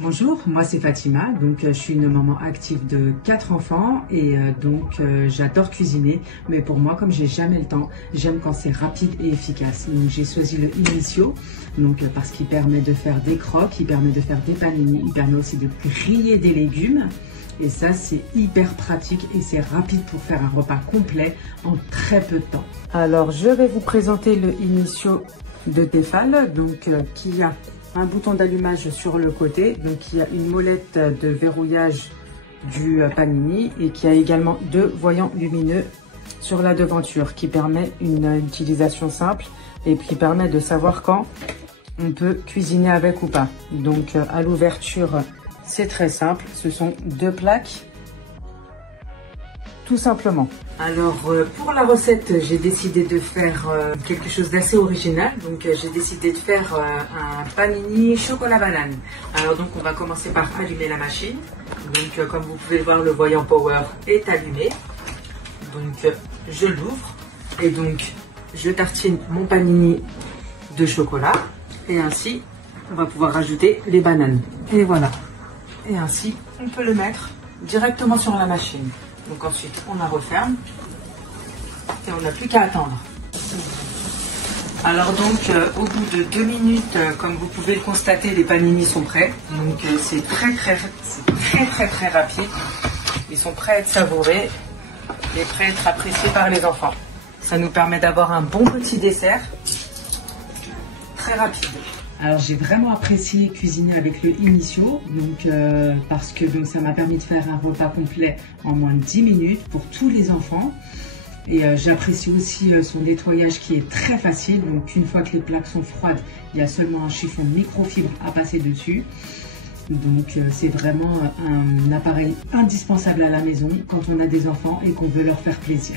Bonjour, moi c'est Fatima, donc je suis une maman active de 4 enfants et j'adore cuisiner, mais pour moi comme j'ai jamais le temps, j'aime quand c'est rapide et efficace. Donc j'ai choisi le Initio, parce qu'il permet de faire des croques, il permet de faire des panini, il permet aussi de griller des légumes. Et ça, c'est hyper pratique et c'est rapide pour faire un repas complet en très peu de temps. Alors, je vais vous présenter le Initio de Tefal, qui a un bouton d'allumage sur le côté, il y a une molette de verrouillage du panini et qui a également 2 voyants lumineux sur la devanture qui permet une utilisation simple et qui permet de savoir quand on peut cuisiner avec ou pas. Donc, à l'ouverture, c'est très simple, ce sont 2 plaques, tout simplement. Alors pour la recette, j'ai décidé de faire quelque chose d'assez original. J'ai décidé de faire un panini chocolat banane. Alors on va commencer par allumer la machine. Comme vous pouvez le voir, le voyant power est allumé. Je l'ouvre et je tartine mon panini de chocolat. Et ainsi, on va pouvoir rajouter les bananes. Et voilà. Et ainsi, on peut le mettre directement sur la machine. Ensuite, on la referme et on n'a plus qu'à attendre. Alors au bout de 2 minutes, comme vous pouvez le constater, les panini sont prêts. C'est très rapide. Ils sont prêts à être savourés et prêts à être appréciés par les enfants. Ça nous permet d'avoir un bon petit dessert très rapide. Alors j'ai vraiment apprécié cuisiner avec le Initio, parce que ça m'a permis de faire un repas complet en moins de 10 minutes pour tous les enfants. Et j'apprécie aussi son nettoyage qui est très facile. Une fois que les plaques sont froides, il y a seulement un chiffon microfibre à passer dessus. C'est vraiment un appareil indispensable à la maison quand on a des enfants et qu'on veut leur faire plaisir.